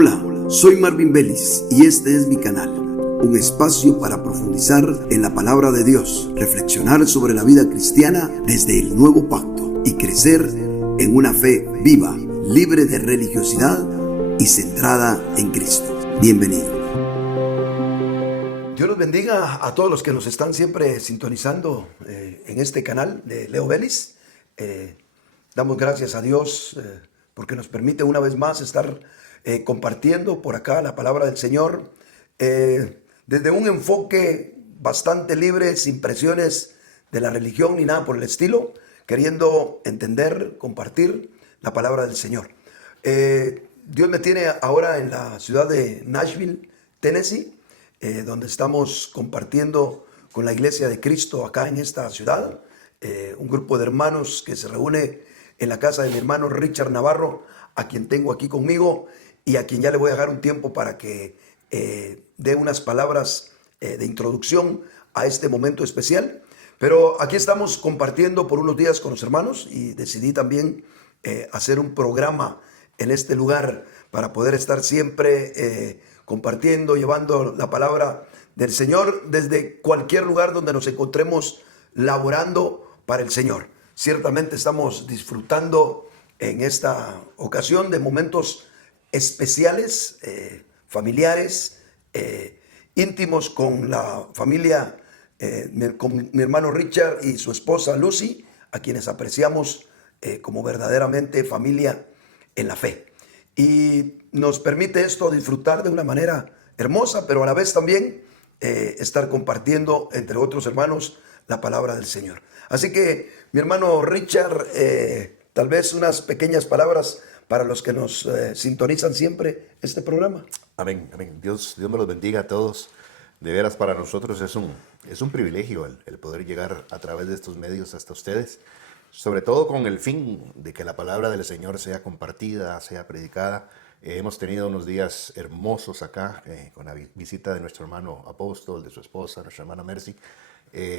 Hola, soy Marvin Vélez y este es mi canal, un espacio para profundizar en la palabra de Dios, reflexionar sobre la vida cristiana desde el nuevo pacto y crecer en una fe viva, libre de religiosidad y centrada en Cristo. Bienvenido. Dios los bendiga a todos los que nos están siempre sintonizando en este canal de Leo Vélez. Damos gracias a Dios porque nos permite una vez más estar compartiendo por acá la palabra del Señor desde un enfoque bastante libre, sin presiones de la religión ni nada por el estilo, queriendo entender, compartir la palabra del Señor. Dios me tiene ahora en la ciudad de Nashville, Tennessee, donde estamos compartiendo con la Iglesia de Cristo acá en esta ciudad, un grupo de hermanos que se reúne en la casa de mi hermano Richard Navarro, a quien tengo aquí conmigo y a quien ya le voy a dejar un tiempo para que dé unas palabras de introducción a este momento especial. Pero aquí estamos compartiendo por unos días con los hermanos y decidí también hacer un programa en este lugar para poder estar siempre compartiendo, llevando la palabra del Señor desde cualquier lugar donde nos encontremos laborando para el Señor. Ciertamente estamos disfrutando en esta ocasión de momentos especiales, familiares, íntimos con la familia, con mi hermano Richard y su esposa Lucy, a quienes apreciamos como verdaderamente familia en la fe. Y nos permite esto disfrutar de una manera hermosa, pero a la vez también estar compartiendo entre otros hermanos la palabra del Señor. Así que mi hermano Richard, tal vez unas pequeñas palabras para los que nos sintonizan siempre este programa. Amén, amén. Dios me los bendiga a todos. De veras, para nosotros es un privilegio el poder llegar a través de estos medios hasta ustedes, sobre todo con el fin de que la palabra del Señor sea compartida, sea predicada. Hemos tenido unos días hermosos acá con la visita de nuestro hermano apóstol, de su esposa, nuestra hermana Mercy.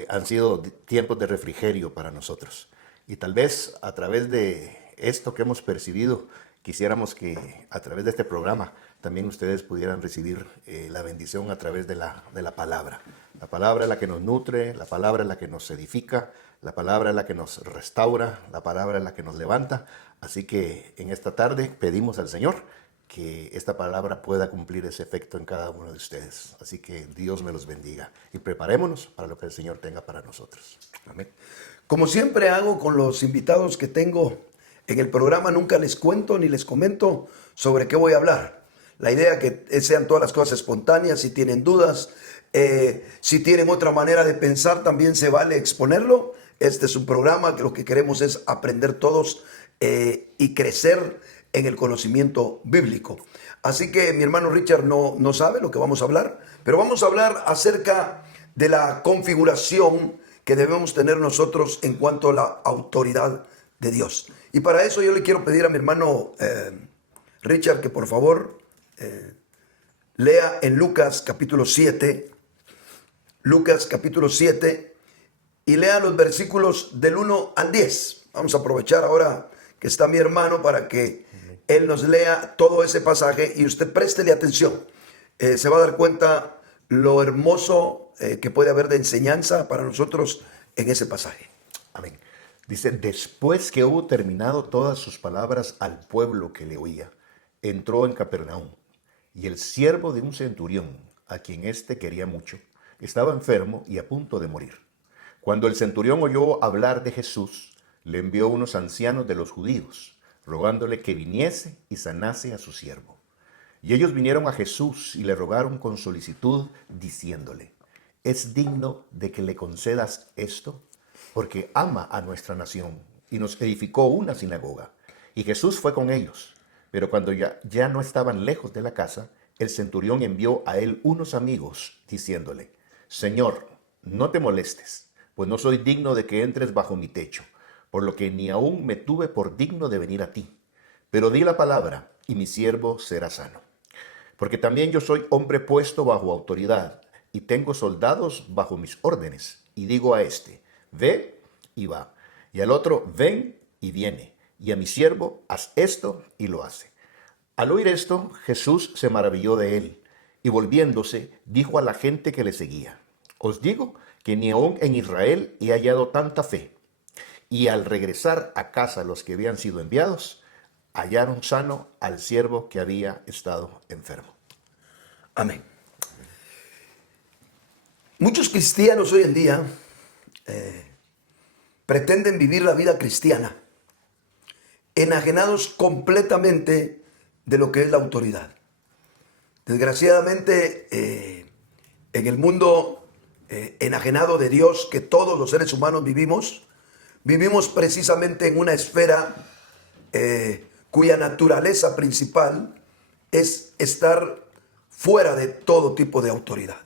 Han sido tiempos de refrigerio para nosotros. Y tal vez a través de esto que hemos percibido, quisiéramos que a través de este programa también ustedes pudieran recibir la bendición a través de la palabra. La palabra es la que nos nutre, la palabra es la que nos edifica, la palabra es la que nos restaura, la palabra es la que nos levanta. Así que en esta tarde pedimos al Señor que esta palabra pueda cumplir ese efecto en cada uno de ustedes. Así que Dios me los bendiga y preparémonos para lo que el Señor tenga para nosotros. Amén. Como siempre hago con los invitados que tengo en el programa, nunca les cuento ni les comento sobre qué voy a hablar. La idea es que sean todas las cosas espontáneas. Si tienen dudas, si tienen otra manera de pensar, también se vale exponerlo. Este es un programa que lo que queremos es aprender todos y crecer en el conocimiento bíblico. Así que mi hermano Richard no sabe lo que vamos a hablar, pero vamos a hablar acerca de la configuración que debemos tener nosotros en cuanto a la autoridad de Dios. Y para eso yo le quiero pedir a mi hermano Richard que por favor lea en Lucas capítulo 7, y lea los versículos del 1 al 10. Vamos a aprovechar ahora que está mi hermano para que él nos lea todo ese pasaje y usted préstele atención. Se va a dar cuenta lo hermoso que puede haber de enseñanza para nosotros en ese pasaje. Amén. Dice, después que hubo terminado todas sus palabras al pueblo que le oía, entró en Capernaum, y el siervo de un centurión, a quien éste quería mucho, estaba enfermo y a punto de morir. Cuando el centurión oyó hablar de Jesús, le envió unos ancianos de los judíos, rogándole que viniese y sanase a su siervo. Y ellos vinieron a Jesús y le rogaron con solicitud, diciéndole, ¿es digno de que le concedas esto? Porque ama a nuestra nación y nos edificó una sinagoga. Y Jesús fue con ellos. Pero cuando ya no estaban lejos de la casa, el centurión envió a él unos amigos, diciéndole, Señor, no te molestes, pues no soy digno de que entres bajo mi techo, por lo que ni aún me tuve por digno de venir a ti. Pero di la palabra, y mi siervo será sano. Porque también yo soy hombre puesto bajo autoridad, y tengo soldados bajo mis órdenes. Y digo a este, ve y va, y al otro, ven y viene, y a mi siervo, haz esto y lo hace. Al oír esto, Jesús se maravilló de él y volviéndose, dijo a la gente que le seguía: Os digo que ni aun en Israel he hallado tanta fe. Y al regresar a casa los que habían sido enviados, hallaron sano al siervo que había estado enfermo. Amén. Muchos cristianos hoy en día pretenden vivir la vida cristiana enajenados completamente de lo que es la autoridad. Desgraciadamente, en el mundo enajenado de Dios que todos los seres humanos vivimos precisamente en una esfera cuya naturaleza principal es estar fuera de todo tipo de autoridad.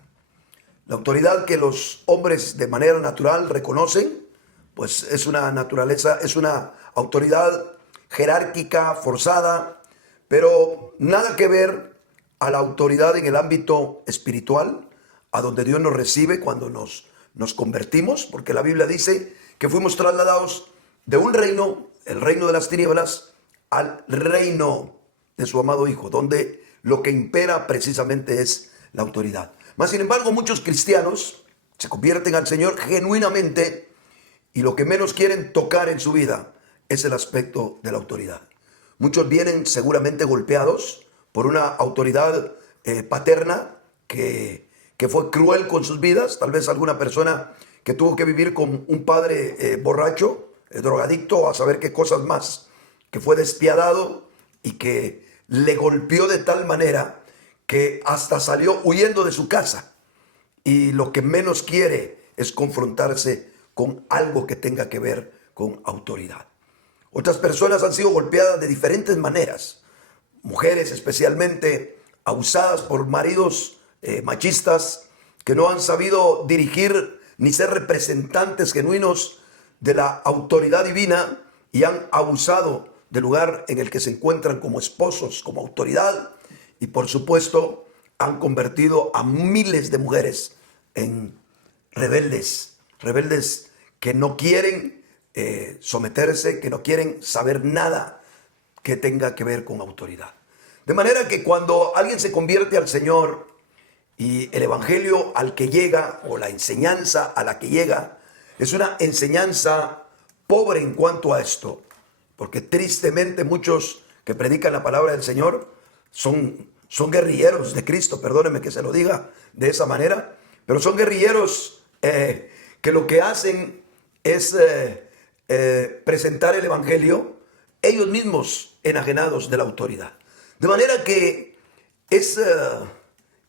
La autoridad que los hombres de manera natural reconocen, pues es una naturaleza, es una autoridad jerárquica, forzada, pero nada que ver a la autoridad en el ámbito espiritual, a donde Dios nos recibe cuando nos convertimos, porque la Biblia dice que fuimos trasladados de un reino, el reino de las tinieblas, al reino de su amado Hijo, donde lo que impera precisamente es la autoridad. Mas, sin embargo, muchos cristianos se convierten al Señor genuinamente y lo que menos quieren tocar en su vida es el aspecto de la autoridad. Muchos vienen seguramente golpeados por una autoridad paterna que fue cruel con sus vidas. Tal vez alguna persona que tuvo que vivir con un padre borracho, drogadicto, a saber qué cosas más, que fue despiadado y que le golpeó de tal manera que hasta salió huyendo de su casa. Y lo que menos quiere es confrontarse con algo que tenga que ver con autoridad. Otras personas han sido golpeadas de diferentes maneras. Mujeres especialmente abusadas por maridos machistas que no han sabido dirigir ni ser representantes genuinos de la autoridad divina y han abusado del lugar en el que se encuentran como esposos, como autoridad, y por supuesto han convertido a miles de mujeres en rebeldes que no quieren someterse, que no quieren saber nada que tenga que ver con autoridad. De manera que cuando alguien se convierte al Señor y el evangelio al que llega, o la enseñanza a la que llega, es una enseñanza pobre en cuanto a esto, porque tristemente muchos que predican la palabra del Señor son guerrilleros de Cristo, perdónenme que se lo diga de esa manera, pero son guerrilleros que lo que hacen es presentar el evangelio ellos mismos enajenados de la autoridad. De manera que es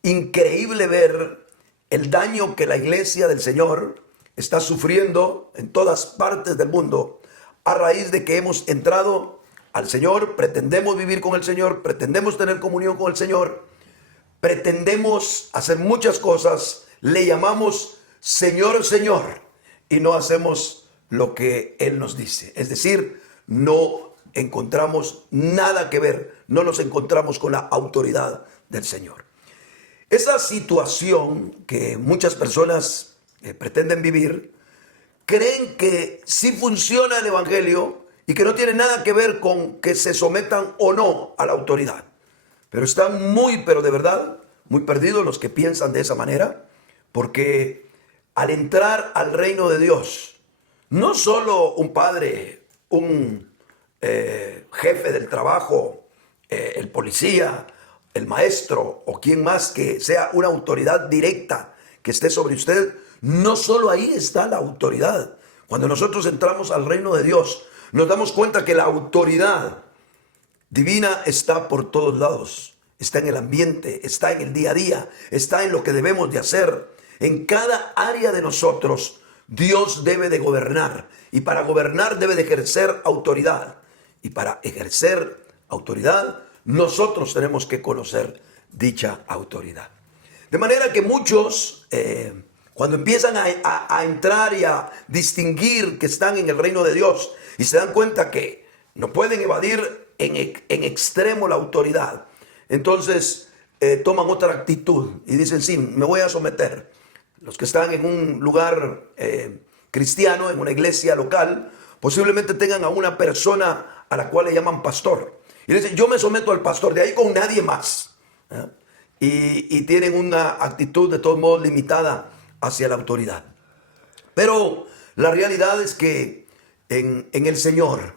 increíble ver el daño que la iglesia del Señor está sufriendo en todas partes del mundo a raíz de que hemos entrado al Señor, pretendemos vivir con el Señor, pretendemos tener comunión con el Señor, pretendemos hacer muchas cosas, le llamamos Señor, Señor, y no hacemos lo que Él nos dice. Es decir, no encontramos nada que ver, no nos encontramos con la autoridad del Señor. Esa situación que muchas personas pretenden vivir, creen que sí funciona el evangelio y que no tiene nada que ver con que se sometan o no a la autoridad. Pero están pero de verdad, muy perdidos los que piensan de esa manera, porque al entrar al reino de Dios, no solo un padre, un jefe del trabajo, el policía, el maestro o quien más que sea una autoridad directa que esté sobre usted, no solo ahí está la autoridad. Cuando nosotros entramos al reino de Dios, nos damos cuenta que la autoridad divina está por todos lados. Está en el ambiente, está en el día a día, está en lo que debemos de hacer. En cada área de nosotros, Dios debe de gobernar. Y para gobernar debe de ejercer autoridad. Y para ejercer autoridad, nosotros tenemos que conocer dicha autoridad. De manera que muchos, cuando empiezan a entrar y a distinguir que están en el reino de Dios y se dan cuenta que no pueden evadir en extremo la autoridad, entonces toman otra actitud y dicen, sí, me voy a someter. Los que están en un lugar cristiano, en una iglesia local, posiblemente tengan a una persona a la cual le llaman pastor. Y le dicen, yo me someto al pastor, de ahí con nadie más. ¿Eh? Y tienen una actitud de todos modos limitada hacia la autoridad. Pero la realidad es que en el Señor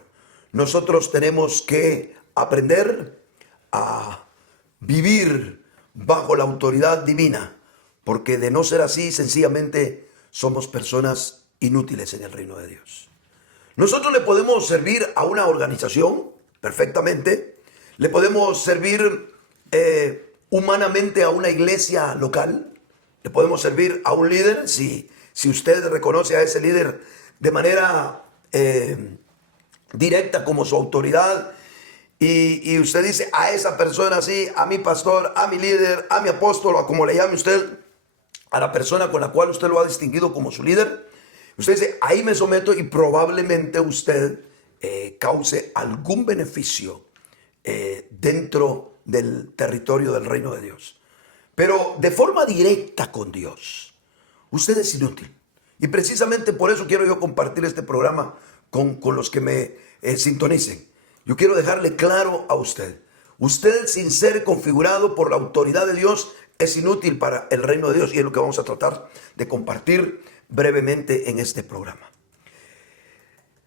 nosotros tenemos que aprender a vivir bajo la autoridad divina, porque de no ser así, sencillamente somos personas inútiles en el reino de Dios. Nosotros le podemos servir a una organización perfectamente, le podemos servir humanamente a una iglesia local, le podemos servir a un líder si usted reconoce a ese líder de manera directa como su autoridad y usted dice a esa persona así, a mi pastor, a mi líder, a mi apóstol, o como le llame usted, a la persona con la cual usted lo ha distinguido como su líder, usted dice, ahí me someto y probablemente usted cause algún beneficio dentro del territorio del reino de Dios. Pero de forma directa con Dios, usted es inútil. Y precisamente por eso quiero yo compartir este programa con los que me sintonicen. Yo quiero dejarle claro a usted. Usted, sin ser configurado por la autoridad de Dios, es inútil para el reino de Dios. Y es lo que vamos a tratar de compartir brevemente en este programa.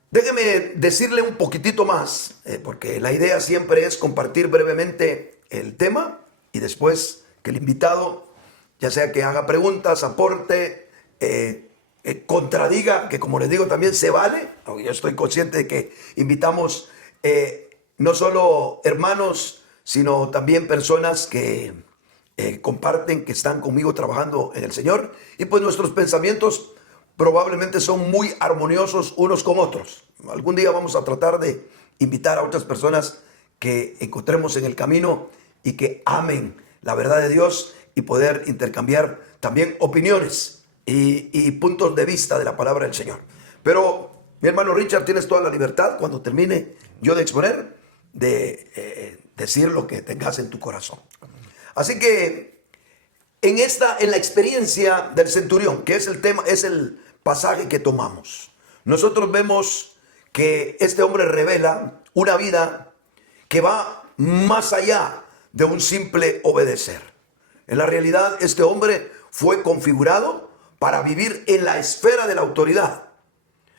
Déjeme decirle un poquitito más, porque la idea siempre es compartir brevemente el tema y después que el invitado, ya sea que haga preguntas, aporte, contradiga, que como les digo también se vale. Yo estoy consciente de que invitamos no solo hermanos, sino también personas que comparten, que están conmigo trabajando en el Señor, y pues nuestros pensamientos probablemente son muy armoniosos unos con otros. Algún día vamos a tratar de invitar a otras personas que encontremos en el camino y que amen la verdad de Dios y poder intercambiar también opiniones y puntos de vista de la palabra del Señor. Pero mi hermano Richard, tienes toda la libertad cuando termine yo de exponer, de decir lo que tengas en tu corazón. Así que en la experiencia del centurión, que es el tema, es el pasaje que tomamos, nosotros vemos que este hombre revela una vida que va más allá de un simple obedecer. En la realidad, este hombre fue configurado para vivir en la esfera de la autoridad.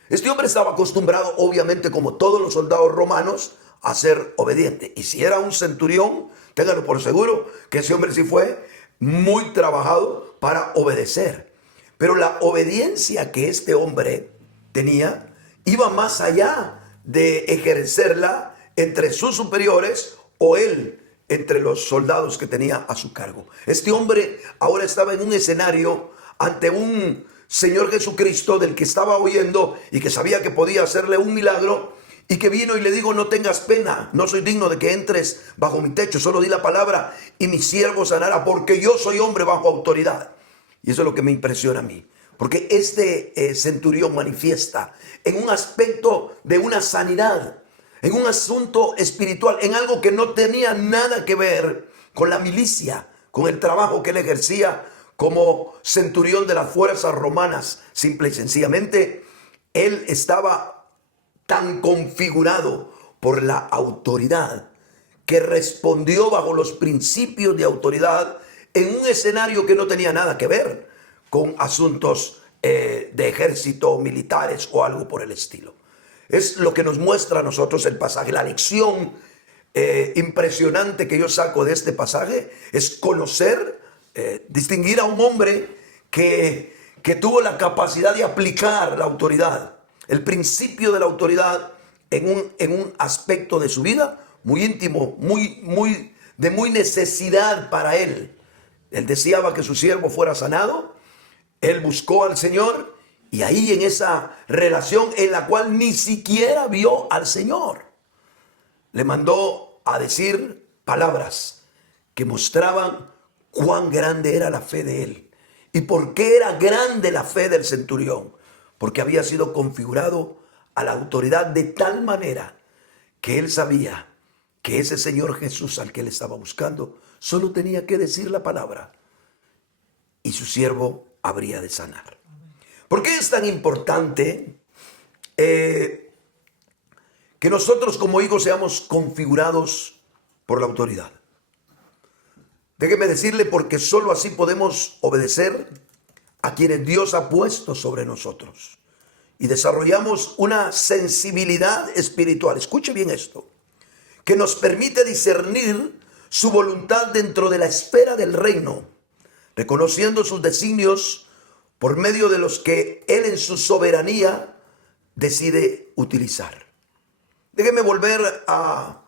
Este hombre estaba acostumbrado, obviamente, como todos los soldados romanos, a ser obediente. Y si era un centurión, ténganlo por seguro que ese hombre sí fue muy trabajado para obedecer. Pero la obediencia que este hombre tenía iba más allá de ejercerla entre sus superiores o él entre los soldados que tenía a su cargo. Este hombre ahora estaba en un escenario ante un Señor Jesucristo del que estaba oyendo y que sabía que podía hacerle un milagro, y que vino y le dijo: no tengas pena, no soy digno de que entres bajo mi techo, solo di la palabra y mi siervo sanará, porque yo soy hombre bajo autoridad. Y eso es lo que me impresiona a mí, porque este centurión manifiesta en un aspecto de una sanidad, en un asunto espiritual, en algo que no tenía nada que ver con la milicia, con el trabajo que él ejercía como centurión de las fuerzas romanas. Simple y sencillamente, él estaba tan configurado por la autoridad que respondió bajo los principios de autoridad en un escenario que no tenía nada que ver con asuntos de ejército, militares o algo por el estilo. Es lo que nos muestra a nosotros el pasaje. La lección impresionante que yo saco de este pasaje es conocer, distinguir a un hombre que tuvo la capacidad de aplicar la autoridad, el principio de la autoridad en un aspecto de su vida muy íntimo, de muy necesidad para él. Él deseaba que su siervo fuera sanado. Él buscó al Señor, y ahí en esa relación en la cual ni siquiera vio al Señor, le mandó a decir palabras que mostraban cuán grande era la fe de él. ¿Y por qué era grande la fe del centurión? Porque había sido configurado a la autoridad de tal manera que él sabía que ese Señor Jesús al que él estaba buscando solo tenía que decir la palabra y su siervo habría de sanar. ¿Por qué es tan importante que nosotros como hijos seamos configurados por la autoridad. Déjeme decirle, porque sólo así podemos obedecer a quienes Dios ha puesto sobre nosotros. Y desarrollamos una sensibilidad espiritual. Escuche bien esto. Que nos permite discernir su voluntad dentro de la esfera del reino, reconociendo sus designios por medio de los que Él en su soberanía decide utilizar. Déjeme volver a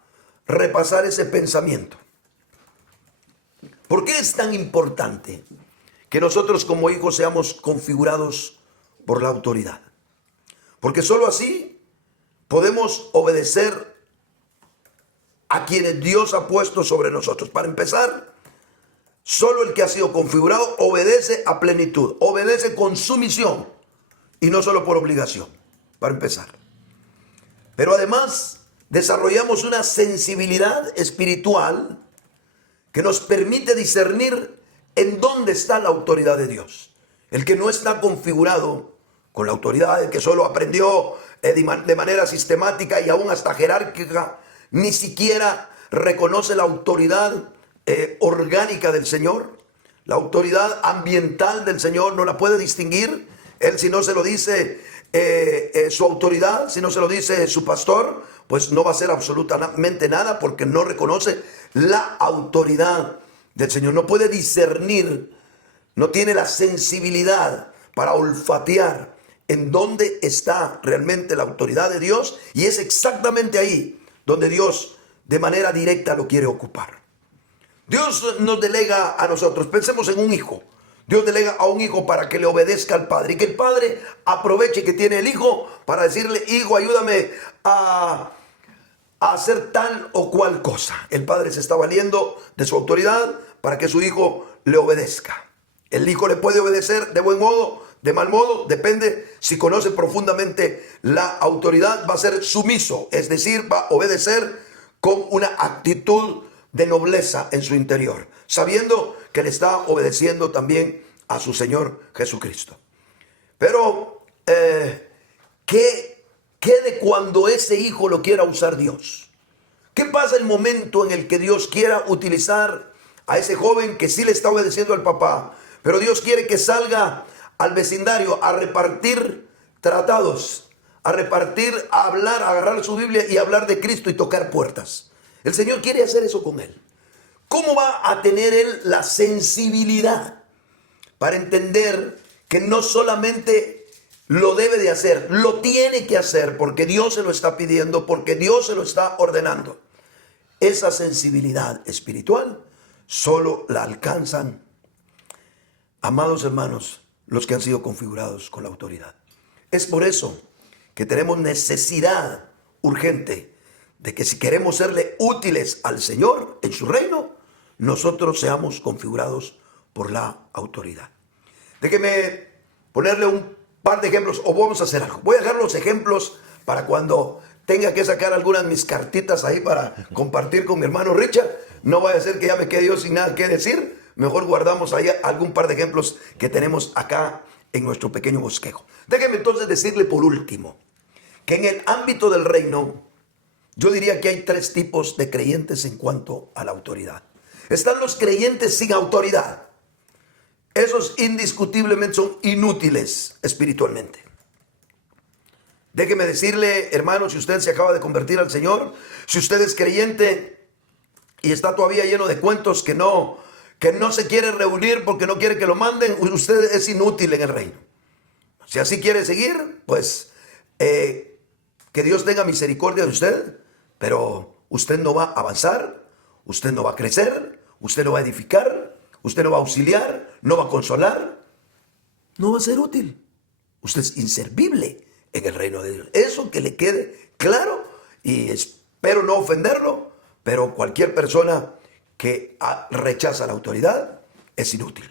repasar ese pensamiento. ¿Por qué es tan importante que nosotros como hijos seamos configurados por la autoridad? Porque sólo así podemos obedecer a quienes Dios ha puesto sobre nosotros. Para empezar, solo el que ha sido configurado obedece a plenitud, obedece con sumisión y no solo por obligación, para empezar. Pero además desarrollamos una sensibilidad espiritual que nos permite discernir en dónde está la autoridad de Dios. El que no está configurado con la autoridad, el que solo aprendió de manera sistemática y aún hasta jerárquica, ni siquiera reconoce la autoridad orgánica del Señor, la autoridad ambiental del Señor, no la puede distinguir. Él, si no se lo dice su autoridad, si no se lo dice su pastor, pues no va a hacer absolutamente nada, porque no reconoce la autoridad del Señor. No puede discernir, no tiene la sensibilidad para olfatear en dónde está realmente la autoridad de Dios, y es exactamente ahí donde Dios de manera directa lo quiere ocupar. Dios nos delega a nosotros, pensemos en un hijo. Dios delega a un hijo para que le obedezca al padre, y que el padre aproveche que tiene el hijo para decirle: hijo, ayúdame a hacer tal o cual cosa. El padre se está valiendo de su autoridad para que su hijo le obedezca. El hijo le puede obedecer de buen modo, de mal modo, depende. Si conoce profundamente la autoridad, va a ser sumiso, es decir, va a obedecer con una actitud de nobleza en su interior, sabiendo que le está obedeciendo también a su Señor Jesucristo. Pero, ¿qué de cuando ese hijo lo quiera usar Dios? ¿Qué pasa el momento en el que Dios quiera utilizar a ese joven que sí le está obedeciendo al papá, pero Dios quiere que salga al vecindario a repartir tratados, a repartir, a hablar, a agarrar su Biblia y hablar de Cristo y tocar puertas? El Señor quiere hacer eso con él. ¿Cómo va a tener él la sensibilidad para entender que no solamente lo debe de hacer, lo tiene que hacer porque Dios se lo está pidiendo, porque Dios se lo está ordenando? Esa sensibilidad espiritual solo la alcanzan, amados hermanos, los que han sido configurados con la autoridad. Es por eso que tenemos necesidad urgente de que, si queremos serle útiles al Señor en su reino, nosotros seamos configurados por la autoridad. Déjeme ponerle un par de ejemplos, o vamos a hacer algo. Voy a dejar los ejemplos para cuando tenga que sacar algunas de mis cartitas ahí para compartir con mi hermano Richard. No vaya a ser que ya me quede yo sin nada que decir. Mejor guardamos ahí algún par de ejemplos que tenemos acá en nuestro pequeño bosquejo. Déjeme entonces decirle por último que en el ámbito del reino, yo diría que hay tres tipos de creyentes en cuanto a la autoridad. Están los creyentes sin autoridad. Esos indiscutiblemente son inútiles espiritualmente. Déjeme decirle, hermano, si usted se acaba de convertir al Señor, si usted es creyente y está todavía lleno de cuentos que no se quiere reunir porque no quiere que lo manden, usted es inútil en el reino. Si así quiere seguir, pues que Dios tenga misericordia de usted, pero usted no va a avanzar, usted no va a crecer, usted no va a edificar, usted no va a auxiliar, no va a consolar, no va a ser útil. Usted es inservible en el reino de Dios. Eso que le quede claro, y espero no ofenderlo, pero cualquier persona que rechaza la autoridad es inútil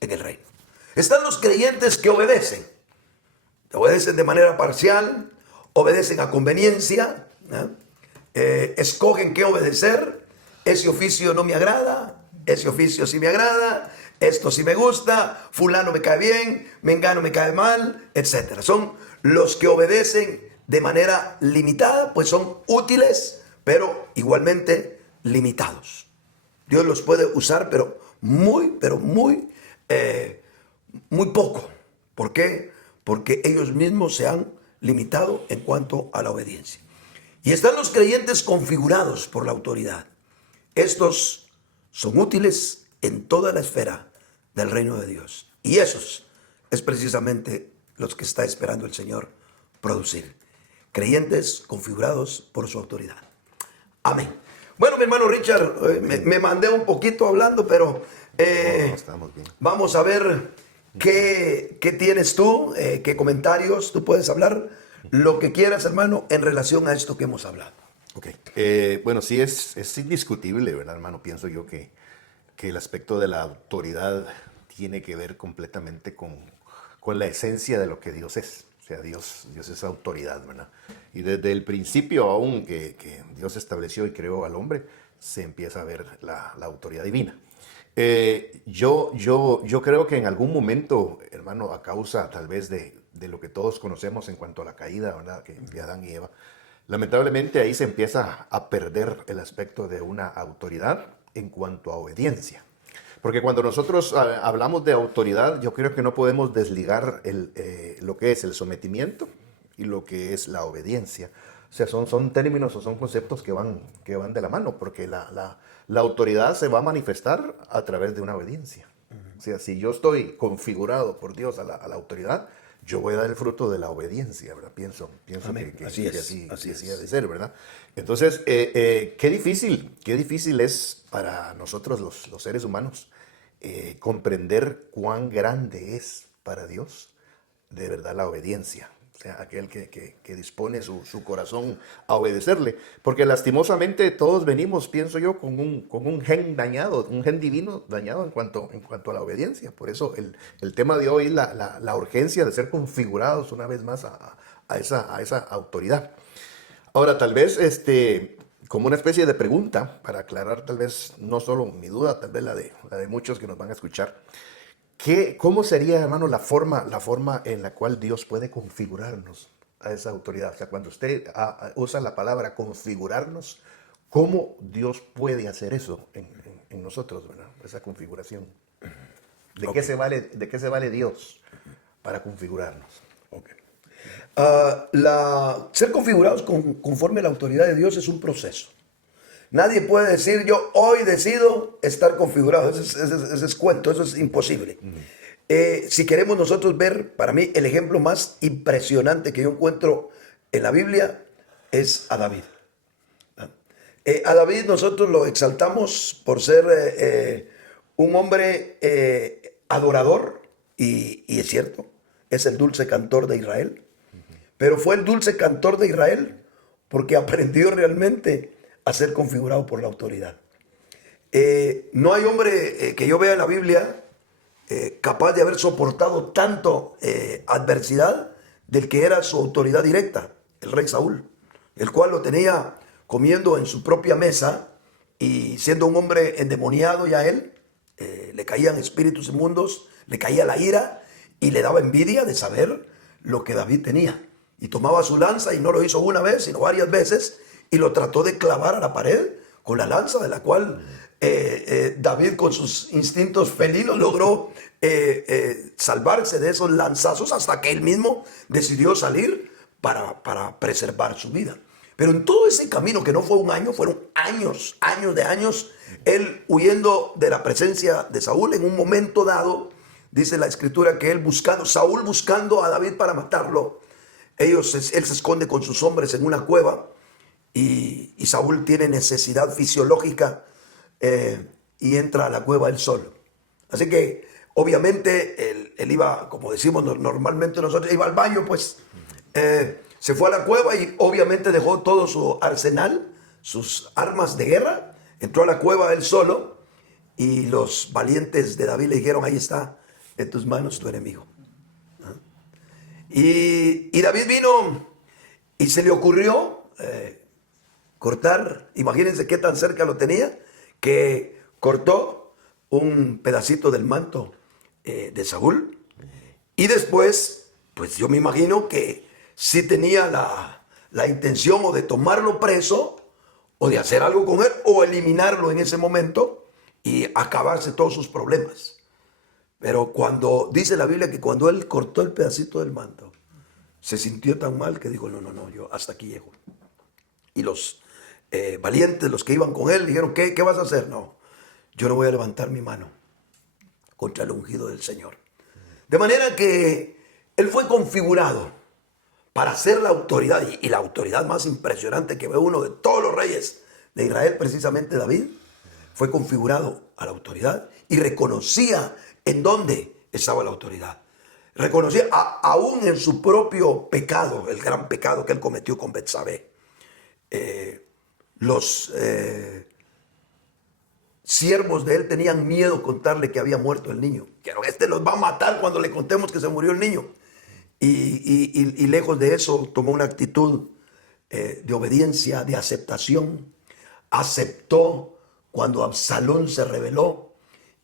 en el reino. Están los creyentes que obedecen de manera parcial, obedecen a conveniencia, escogen qué obedecer. Ese oficio no me agrada, ese oficio sí me agrada, esto sí me gusta, fulano me cae bien, mengano me cae mal, etc. Son los que obedecen de manera limitada, pues son útiles, pero igualmente limitados. Dios los puede usar, pero muy, muy poco. ¿Por qué? Porque ellos mismos se han limitado en cuanto a la obediencia. Y están los creyentes configurados por la autoridad. Estos son útiles en toda la esfera del reino de Dios. Y esos es precisamente los que está esperando el Señor producir. Creyentes configurados por su autoridad. Amén. Bueno, mi hermano Richard, me mandé un poquito hablando, pero estamos bien. Vamos a ver qué tienes tú, qué comentarios tú puedes hablar, lo que quieras, hermano, en relación a esto que hemos hablado. Ok. Bueno, sí es indiscutible, ¿verdad, hermano? Pienso yo que el aspecto de la autoridad tiene que ver completamente con la esencia de lo que Dios es. O sea, Dios es autoridad, ¿verdad? Y desde el principio aún que Dios estableció y creó al hombre, se empieza a ver la autoridad divina. Yo creo que en algún momento, hermano, a causa tal vez de lo que todos conocemos en cuanto a la caída, ¿verdad?, que de Adán y Eva, lamentablemente ahí se empieza a perder el aspecto de una autoridad en cuanto a obediencia. Porque cuando nosotros hablamos de autoridad, yo creo que no podemos desligar lo que es el sometimiento y lo que es la obediencia. O sea, son términos o son conceptos que van de la mano, porque la autoridad se va a manifestar a través de una obediencia. O sea, si yo estoy configurado por Dios a la autoridad, yo voy a dar el fruto de la obediencia, ¿verdad? Pienso que así ha de ser, ¿verdad? Entonces, qué difícil es para nosotros los seres humanos comprender cuán grande es para Dios de verdad la obediencia. O sea, aquel que dispone su corazón a obedecerle. Porque lastimosamente todos venimos, pienso yo, con un gen dañado, un gen divino dañado en cuanto a la obediencia. Por eso el tema de hoy es la urgencia de ser configurados una vez más a esa autoridad. Ahora, tal vez como una especie de pregunta, para aclarar tal vez no solo mi duda, tal vez la de muchos que nos van a escuchar. ¿Cómo sería, hermano, la forma en la cual Dios puede configurarnos a esa autoridad? O sea, cuando usted usa la palabra configurarnos, ¿cómo Dios puede hacer eso en nosotros, ¿verdad? Esa configuración. ¿De qué se vale Dios para configurarnos? Okay. Ser configurados conforme a la autoridad de Dios es un proceso. Nadie puede decir, yo hoy decido estar configurado. Ese es cuento, eso es imposible. Si queremos nosotros ver, para mí, el ejemplo más impresionante que yo encuentro en la Biblia es a David. A David nosotros lo exaltamos por ser un hombre adorador, y es cierto, es el dulce cantor de Israel. Pero fue el dulce cantor de Israel porque aprendió realmente a ser configurado por la autoridad. No hay hombre que yo vea en la Biblia capaz de haber soportado tanto adversidad del que era su autoridad directa, el rey Saúl, el cual lo tenía comiendo en su propia mesa, y siendo un hombre endemoniado ya él, le caían espíritus inmundos, le caía la ira y le daba envidia de saber lo que David tenía. Y tomaba su lanza, y no lo hizo una vez, sino varias veces, y lo trató de clavar a la pared con la lanza, de la cual David, con sus instintos felinos, logró salvarse de esos lanzazos, hasta que él mismo decidió salir para preservar su vida. Pero en todo ese camino, que no fue un año, fueron años de años, él huyendo de la presencia de Saúl. En un momento dado, dice la escritura que Saúl buscando a David para matarlo, él se esconde con sus hombres en una cueva, y Saúl tiene necesidad fisiológica y entra a la cueva él solo. Así que obviamente él iba, como decimos normalmente nosotros, iba al baño, pues se fue a la cueva y obviamente dejó todo su arsenal, sus armas de guerra, entró a la cueva él solo, y los valientes de David le dijeron, ahí está, en tus manos tu enemigo. Y David vino y se le ocurrió cortar, imagínense qué tan cerca lo tenía, que cortó un pedacito del manto de Saúl, y después, pues yo me imagino que si tenía la intención o de tomarlo preso o de hacer algo con él o eliminarlo en ese momento y acabarse todos sus problemas. Pero cuando dice la Biblia que cuando él cortó el pedacito del manto, se sintió tan mal que dijo, no, yo hasta aquí llego. Y los valientes, los que iban con él, dijeron, ¿qué vas a hacer? No, yo no voy a levantar mi mano contra el ungido del Señor. De manera que él fue configurado para ser la autoridad, y la autoridad más impresionante que ve uno de todos los reyes de Israel, precisamente David, fue configurado a la autoridad y reconocía en dónde estaba la autoridad. Reconocía aún en su propio pecado, el gran pecado que él cometió con Betsabé. Los siervos de él tenían miedo contarle que había muerto el niño. Que este los va a matar cuando le contemos que se murió el niño. Y lejos de eso tomó una actitud de obediencia, de aceptación. Aceptó cuando Absalón se rebeló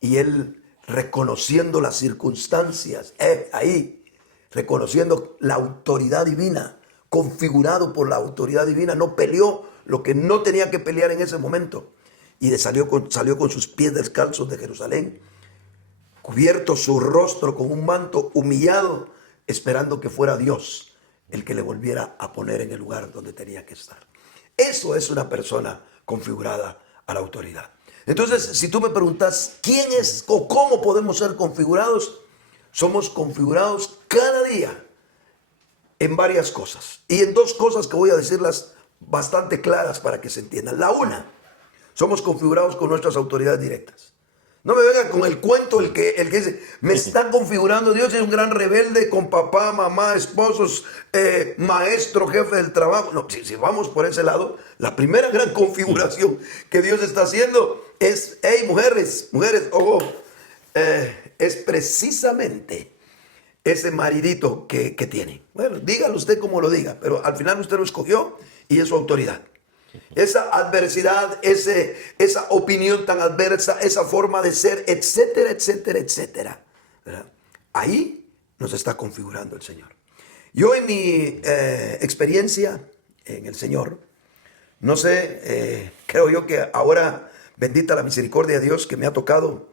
y él, reconociendo las circunstancias, ahí, reconociendo la autoridad divina, configurado por la autoridad divina, no peleó lo que no tenía que pelear en ese momento. Y salió con sus pies descalzos de Jerusalén, cubierto su rostro con un manto, humillado, esperando que fuera Dios el que le volviera a poner en el lugar donde tenía que estar. Eso es una persona configurada a la autoridad. Entonces, si tú me preguntas quién es o cómo podemos ser configurados, somos configurados cada día en varias cosas. Y en dos cosas que voy a decirlas bastante claras para que se entiendan. La una, somos configurados con nuestras autoridades directas. No me vengan con el cuento el que dice, me está configurando Dios, es un gran rebelde con papá, mamá, esposos, maestro, jefe del trabajo. No, si vamos por ese lado, la primera gran configuración que Dios está haciendo es, hey, mujeres, ojo, es precisamente ese maridito que tiene. Bueno, dígalo usted como lo diga, pero al final usted lo escogió y es su autoridad. Esa adversidad, esa opinión tan adversa, esa forma de ser, etcétera, etcétera, etcétera. ¿Verdad? Ahí nos está configurando el Señor. Yo en mi experiencia en el Señor, no sé, creo yo que ahora, bendita la misericordia de Dios, que me ha tocado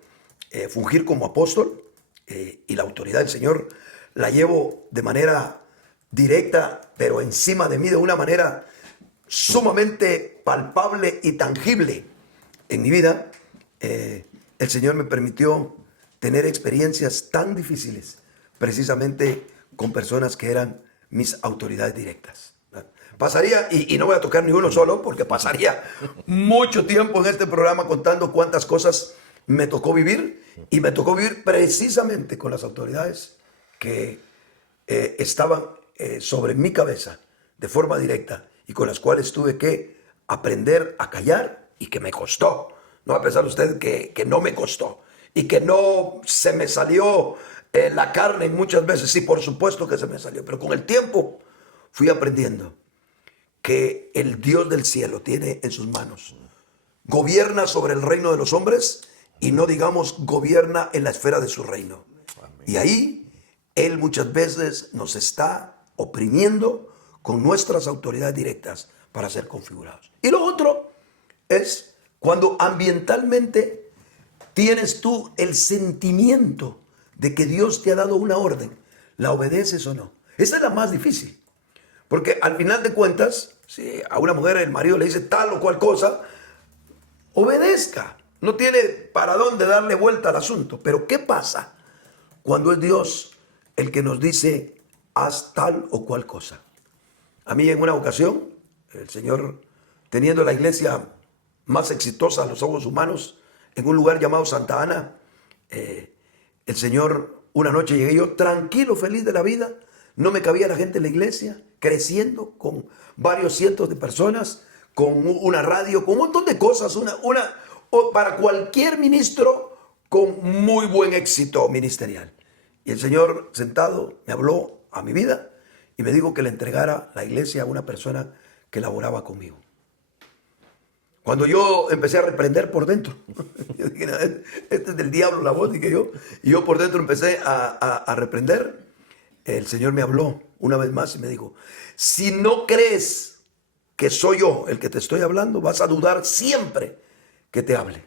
fungir como apóstol y la autoridad del Señor la llevo de manera directa, pero encima de mí de una manera sumamente palpable y tangible en mi vida. El Señor me permitió tener experiencias tan difíciles precisamente con personas que eran mis autoridades directas. Pasaría, y no voy a tocar ni uno solo porque pasaría mucho tiempo en este programa contando cuántas cosas me tocó vivir, y me tocó vivir precisamente con las autoridades que estaban sobre mi cabeza de forma directa y con las cuales tuve que aprender a callar, y que me costó. No va a pensar usted que no me costó y que no se me salió la carne muchas veces. Sí, por supuesto que se me salió, pero con el tiempo fui aprendiendo que el Dios del cielo tiene en sus manos, gobierna sobre el reino de los hombres y no digamos gobierna en la esfera de su reino. Y ahí Él muchas veces nos está oprimiendo con nuestras autoridades directas para ser configurados. Y lo otro es cuando ambientalmente tienes tú el sentimiento de que Dios te ha dado una orden, ¿la obedeces o no? Esa es la más difícil, porque al final de cuentas, si a una mujer el marido le dice tal o cual cosa, obedezca, no tiene para dónde darle vuelta al asunto. Pero ¿qué pasa cuando es Dios el que nos dice haz tal o cual cosa? A mí en una ocasión, el Señor, teniendo la iglesia más exitosa a los ojos humanos, en un lugar llamado Santa Ana, el Señor, una noche llegué yo tranquilo, feliz de la vida, no me cabía la gente en la iglesia, creciendo con varios cientos de personas, con una radio, con un montón de cosas, para cualquier ministro con muy buen éxito ministerial. Y el Señor sentado me habló a mi vida y me dijo que le entregara la iglesia a una persona que laboraba conmigo. Cuando yo empecé a reprender por dentro, yo dije, este es del diablo la voz, dije yo, y yo por dentro empecé a reprender, el Señor me habló una vez más y me dijo, si no crees que soy yo el que te estoy hablando, vas a dudar siempre que te hable.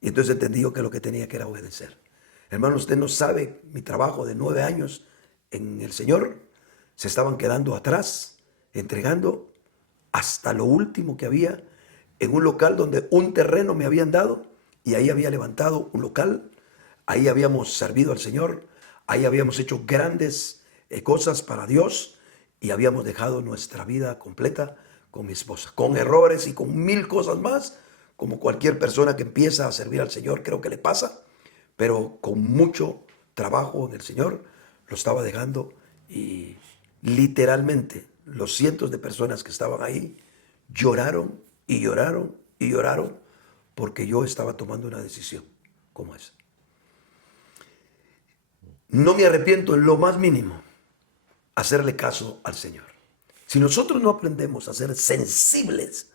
Y entonces entendí yo que lo que tenía que era obedecer. Hermano, usted no sabe, mi trabajo de 9 años en el Señor, se estaban quedando atrás, entregando hasta lo último que había en un local donde un terreno me habían dado y ahí había levantado un local, ahí habíamos servido al Señor, ahí habíamos hecho grandes cosas para Dios y habíamos dejado nuestra vida completa con mi esposa, con errores y con 1000 cosas más, como cualquier persona que empieza a servir al Señor creo que le pasa, pero con mucho trabajo en el Señor lo estaba dejando y literalmente los cientos de personas que estaban ahí lloraron y lloraron y lloraron porque yo estaba tomando una decisión como esa. No me arrepiento en lo más mínimo hacerle caso al Señor. Si nosotros no aprendemos a ser sensibles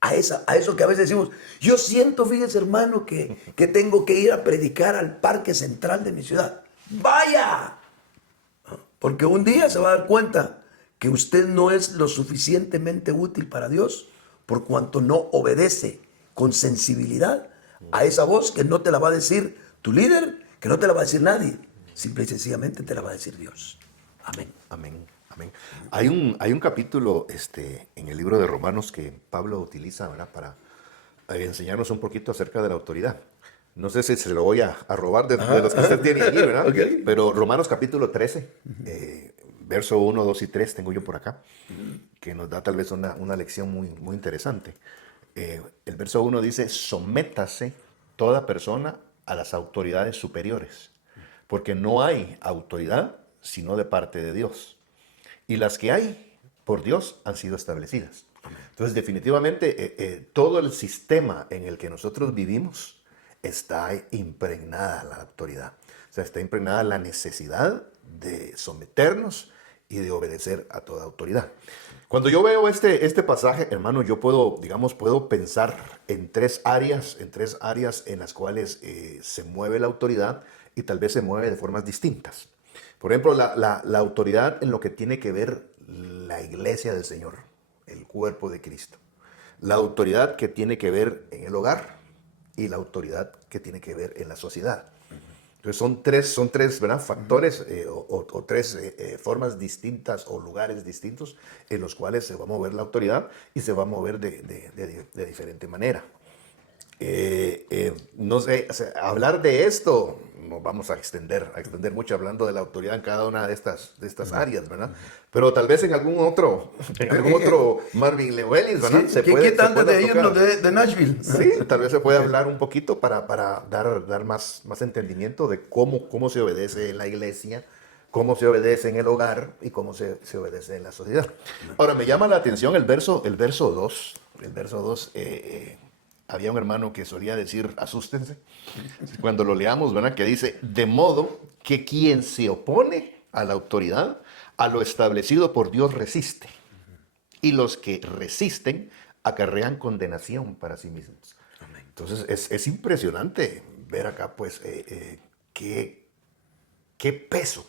a eso que a veces decimos, yo siento, fíjese hermano, que tengo que ir a predicar al parque central de mi ciudad. ¡Vaya! Porque un día se va a dar cuenta que usted no es lo suficientemente útil para Dios por cuanto no obedece con sensibilidad a esa voz que no te la va a decir tu líder, que no te la va a decir nadie. Simple y sencillamente te la va a decir Dios. Amén. Amén. Amén. Hay un capítulo en el libro de Romanos que Pablo utiliza, ¿verdad?, para enseñarnos un poquito acerca de la autoridad. No sé si se lo voy a robar de los que usted tiene allí, ¿verdad? Okay. Pero Romanos capítulo 13, verso 1, 2 y 3 tengo yo por acá, que nos da tal vez una lección muy, muy interesante. El verso 1 dice, sométase toda persona a las autoridades superiores, porque no hay autoridad sino de parte de Dios. Y las que hay por Dios han sido establecidas. Entonces, definitivamente, todo el sistema en el que nosotros vivimos está impregnada la autoridad. O sea, está impregnada la necesidad de someternos y de obedecer a toda autoridad. Cuando yo veo este pasaje, hermano, yo puedo pensar en tres áreas en las cuales se mueve la autoridad y tal vez se mueve de formas distintas. Por ejemplo, la autoridad en lo que tiene que ver la iglesia del Señor, el cuerpo de Cristo. La autoridad que tiene que ver en el hogar y la autoridad que tiene que ver en la sociedad. Entonces son tres, ¿verdad?, factores o tres formas distintas o lugares distintos en los cuales se va a mover la autoridad y se va a mover de diferente manera. No sé, o sea, hablar de esto nos vamos a extender mucho hablando de la autoridad en cada una de estas áreas, ¿verdad? Pero tal vez en algún otro Marvin Lewellis, ¿verdad? Sí, ¿qué tal de irnos de Nashville? Sí, tal vez se puede hablar un poquito para dar más entendimiento de cómo se obedece en la iglesia, cómo se obedece en el hogar y cómo se obedece en la sociedad. Ahora, me llama la atención el verso 2. El verso 2, había un hermano que solía decir, asústense, cuando lo leamos, ¿verdad?, que dice, de modo que quien se opone a la autoridad, a lo establecido por Dios resiste, y los que resisten acarrean condenación para sí mismos. Amén. Entonces es impresionante ver acá, pues, qué peso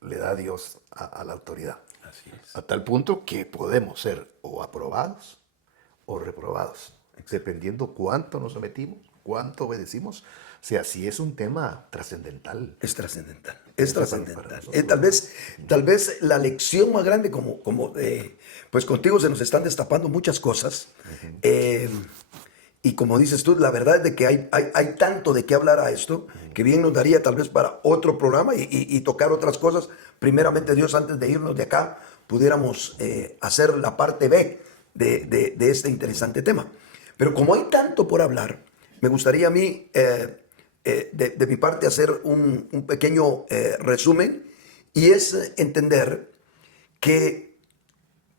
le da Dios a la autoridad. Así es. A tal punto que podemos ser o aprobados o reprobados, dependiendo cuánto nos sometimos, cuánto obedecimos. O sea, sí es un tema trascendental. Es trascendental. Es trascendental. Tal vez la lección más grande, pues contigo se nos están destapando muchas cosas. Y como dices tú, la verdad es de que hay tanto de qué hablar a esto, que bien nos daría tal vez para otro programa y tocar otras cosas. Primeramente, Dios, antes de irnos de acá, pudiéramos hacer la parte B de este interesante tema. Pero como hay tanto por hablar, me gustaría a mí, de mi parte, hacer un pequeño resumen, y es entender que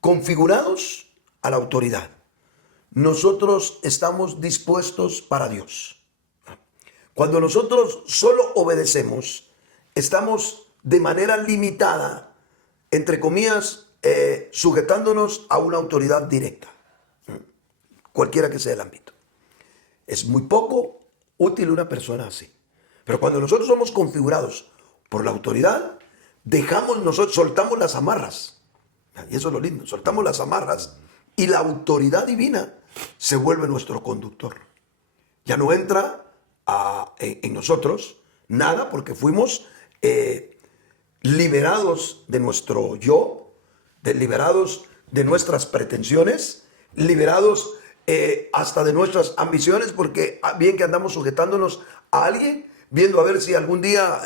configurados a la autoridad, nosotros estamos dispuestos para Dios. Cuando nosotros solo obedecemos, estamos de manera limitada, entre comillas, sujetándonos a una autoridad directa, cualquiera que sea el ámbito. Es muy poco útil una persona así. Pero cuando nosotros somos configurados por la autoridad, dejamos nosotros, soltamos las amarras. Y eso es lo lindo, soltamos las amarras y la autoridad divina se vuelve nuestro conductor. Ya no entra en nosotros nada porque fuimos liberados de nuestro yo, liberados de nuestras pretensiones, liberados hasta de nuestras ambiciones, porque bien que andamos sujetándonos a alguien, viendo a ver si algún día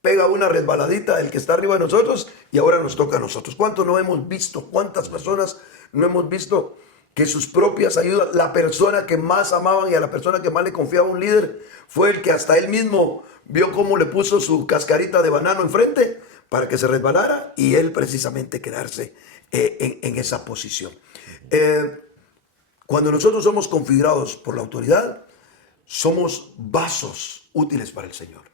pega una resbaladita el que está arriba de nosotros y ahora nos toca a nosotros. ¿Cuánto no hemos visto? ¿Cuántas personas no hemos visto que sus propias ayudas, la persona que más amaban y a la persona que más le confiaba un líder, fue el que hasta él mismo vio cómo le puso su cascarita de banano enfrente para que se resbalara y él precisamente quedarse en esa posición? Cuando nosotros somos configurados por la autoridad, somos vasos útiles para el Señor,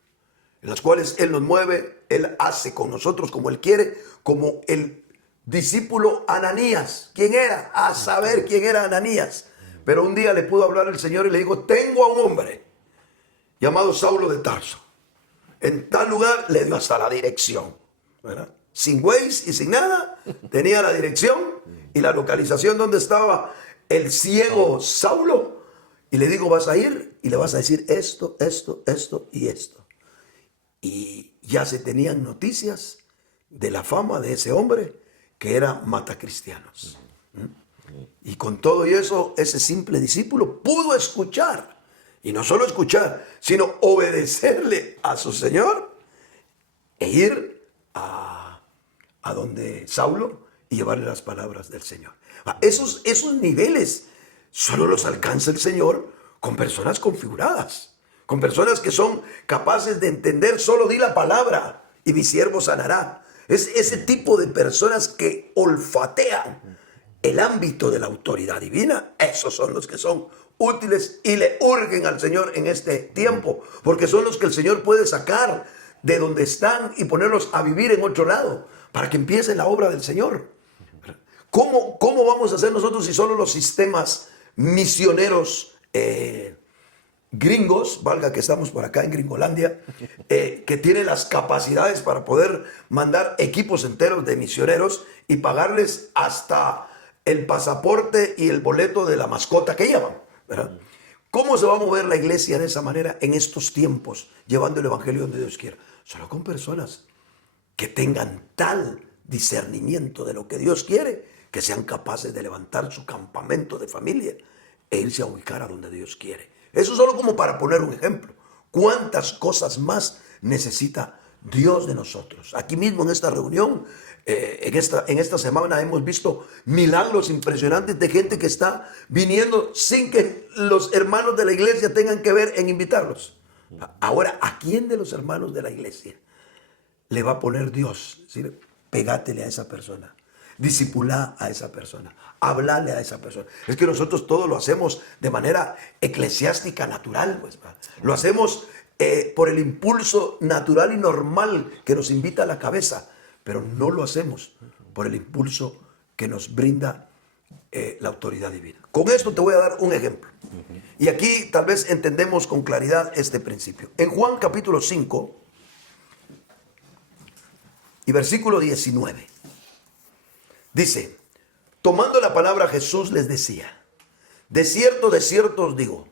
en las cuales Él nos mueve, Él hace con nosotros como Él quiere, como el discípulo Ananías. ¿Quién era? A saber quién era Ananías. Pero un día le pudo hablar el Señor y le dijo: tengo a un hombre llamado Saulo de Tarso. En tal lugar le dio hasta la dirección, ¿verdad? Sin Waze y sin nada, tenía la dirección y la localización donde estaba el ciego Saulo. Y le digo: vas a ir y le vas a decir esto, esto, esto y esto. Y ya se tenían noticias de la fama de ese hombre que era matacristianos. Y con todo y eso, ese simple discípulo pudo escuchar, y no solo escuchar, sino obedecerle a su Señor e ir a donde Saulo y llevarle las palabras del Señor. Esos niveles solo los alcanza el Señor con personas configuradas, con personas que son capaces de entender: solo di la palabra y mi siervo sanará. Es ese tipo de personas que olfatean el ámbito de la autoridad divina. Esos son los que son útiles y le urgen al Señor en este tiempo, porque son los que el Señor puede sacar de donde están y ponerlos a vivir en otro lado para que empiece la obra del Señor. ¿Cómo vamos a hacer nosotros si solo los sistemas misioneros gringos, valga que estamos por acá en Gringolandia, que tienen las capacidades para poder mandar equipos enteros de misioneros y pagarles hasta el pasaporte y el boleto de la mascota que llevan, ¿verdad? ¿Cómo se va a mover la iglesia de esa manera en estos tiempos, llevando el evangelio donde Dios quiera? Solo con personas que tengan tal discernimiento de lo que Dios quiere, que sean capaces de levantar su campamento de familia e irse a ubicar a donde Dios quiere. Eso solo como para poner un ejemplo. ¿Cuántas cosas más necesita Dios de nosotros? Aquí mismo en esta reunión, en esta semana hemos visto milagros impresionantes de gente que está viniendo sin que los hermanos de la iglesia tengan que ver en invitarlos. Ahora, ¿a quién de los hermanos de la iglesia le va a poner Dios? ¿Sí? Pegátele a esa persona, discipulá a esa persona, hablale a esa persona. Es que nosotros todo lo hacemos de manera eclesiástica, natural, pues, lo hacemos por el impulso natural y normal que nos invita a la cabeza, pero no lo hacemos por el impulso que nos brinda la autoridad divina. Con esto te voy a dar un ejemplo. Y aquí tal vez entendemos con claridad este principio. En Juan capítulo 5 y versículo 19, dice: tomando la palabra, Jesús les decía: de cierto os digo,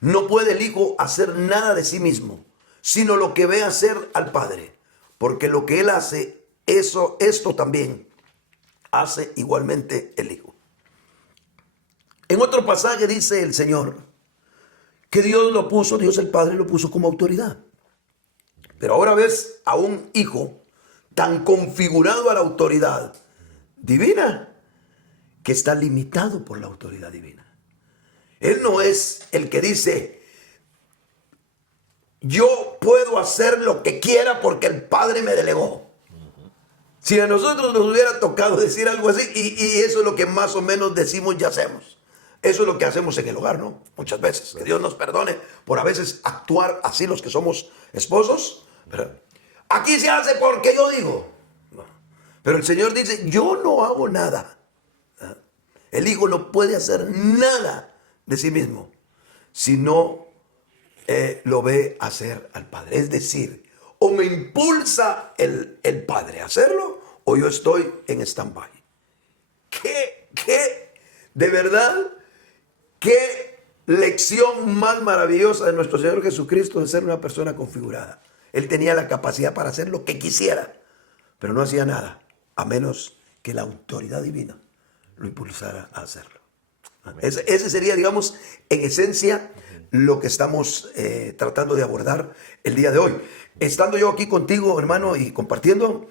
no puede el Hijo hacer nada de sí mismo, sino lo que ve hacer al Padre, porque lo que Él hace, esto también hace igualmente el Hijo. En otro pasaje dice el Señor que Dios el Padre lo puso como autoridad. Pero ahora ves a un Hijo tan configurado a la autoridad divina que está limitado por la autoridad divina. Él no es el que dice: yo puedo hacer lo que quiera porque el Padre me delegó. Si a nosotros nos hubiera tocado decir algo así, y eso es lo que más o menos decimos y hacemos. Eso es lo que hacemos en el hogar, ¿no? Muchas veces. Que Dios nos perdone por a veces actuar así los que somos esposos. Pero aquí se hace porque yo digo. No. Pero el Señor dice: yo no hago nada. El Hijo no puede hacer nada de sí mismo si no lo ve hacer al Padre. Es decir, o me impulsa el Padre a hacerlo, o yo estoy en stand-by. De verdad, qué lección más maravillosa de nuestro Señor Jesucristo de ser una persona configurada. Él tenía la capacidad para hacer lo que quisiera, pero no hacía nada, a menos que la autoridad divina lo impulsara a hacerlo. Ese sería, digamos, en esencia, lo que estamos tratando de abordar el día de hoy. Estando yo aquí contigo, hermano, y compartiendo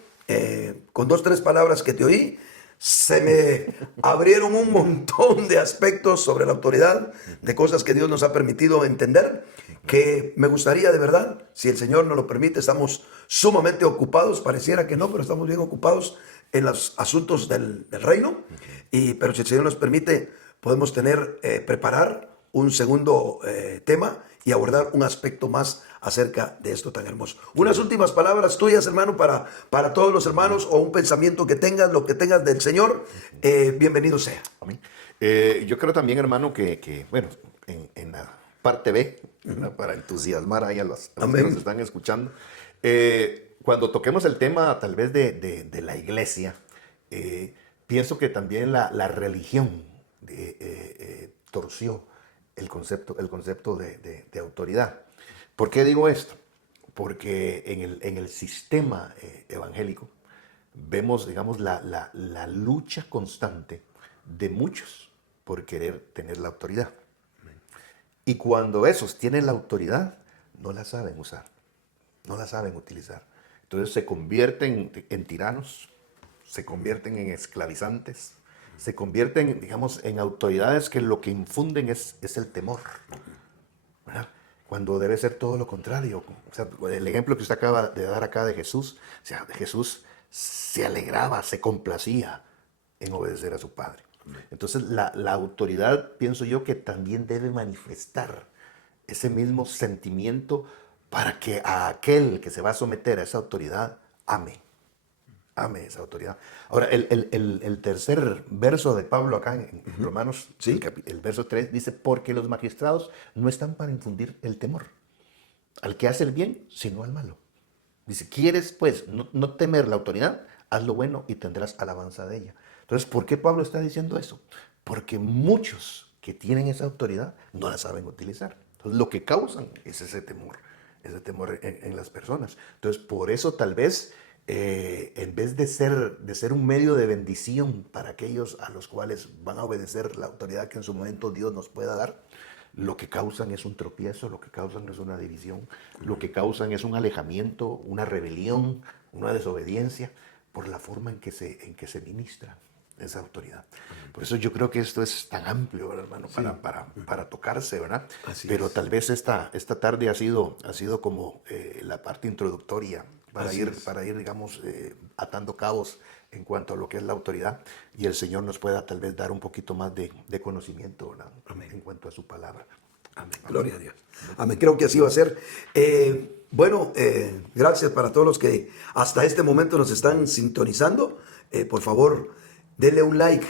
con 2 o 3 palabras que te oí, se me abrieron un montón de aspectos sobre la autoridad, de cosas que Dios nos ha permitido entender, que me gustaría de verdad, si el Señor nos lo permite. Estamos sumamente ocupados, pareciera que no, pero estamos bien ocupados en los asuntos del reino, pero si el Señor nos permite, podemos preparar un segundo tema y abordar un aspecto más acerca de esto tan hermoso. Unas últimas palabras tuyas, hermano, para todos los hermanos, o un pensamiento que tengas, lo que tengas del Señor, bienvenido sea. Amén. Yo creo también, hermano, que bueno, en la parte B, ¿verdad? Para entusiasmar ahí a los que nos están escuchando, cuando toquemos el tema tal vez de la iglesia, pienso que también la religión torció el concepto de autoridad. ¿Por qué digo esto? Porque en el sistema evangélico vemos, digamos, la lucha constante de muchos por querer tener la autoridad. Y cuando esos tienen la autoridad, no la saben usar, no la saben utilizar. Entonces se convierten en tiranos, se convierten en esclavizantes, se convierten, digamos, en autoridades que lo que infunden es el temor, ¿verdad? Cuando debe ser todo lo contrario. O sea, el ejemplo que usted acaba de dar acá de Jesús, o sea, Jesús se alegraba, se complacía en obedecer a su Padre. Entonces la autoridad, pienso yo, que también debe manifestar ese mismo sentimiento para que a aquel que se va a someter a esa autoridad ame esa autoridad. Ahora, el tercer verso de Pablo acá en Romanos, ¿sí? el verso 3 dice, porque los magistrados no están para infundir el temor al que hace el bien, sino al malo. Dice, ¿quieres pues no temer la autoridad? Haz lo bueno y tendrás alabanza de ella. Entonces, ¿por qué Pablo está diciendo eso? Porque muchos que tienen esa autoridad no la saben utilizar. Entonces, lo que causan es ese temor en las personas. Entonces, por eso tal vez, en vez de ser un medio de bendición para aquellos a los cuales van a obedecer la autoridad que en su momento Dios nos pueda dar, lo que causan es un tropiezo, lo que causan es una división, lo que causan es un alejamiento, una rebelión, una desobediencia por la forma en que se ministra esa autoridad. Por eso yo creo que esto es tan amplio, ¿verdad, hermano? Sí. Para tocarse, ¿verdad? Pero tal vez esta tarde ha sido como la parte introductoria para ir, digamos, atando cabos en cuanto a lo que es la autoridad, y el Señor nos pueda tal vez dar un poquito más de conocimiento, ¿verdad? En cuanto a su palabra. Amén. Gloria a Dios. Amén. Creo que así va a ser. Gracias para todos los que hasta este momento nos están sintonizando. Por favor, denle un like,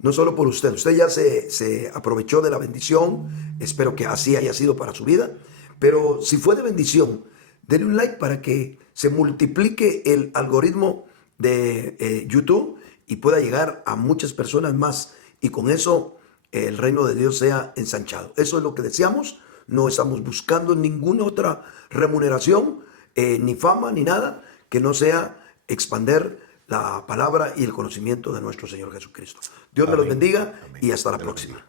no solo por usted. Usted ya se aprovechó de la bendición. Espero que así haya sido para su vida. Pero si fue de bendición, denle un like para que se multiplique el algoritmo de YouTube y pueda llegar a muchas personas más. Y con eso el reino de Dios sea ensanchado. Eso es lo que deseamos. No estamos buscando ninguna otra remuneración, ni fama, ni nada, que no sea expander la palabra y el conocimiento de nuestro Señor Jesucristo. Dios me los bendiga. Amén. Y hasta la próxima.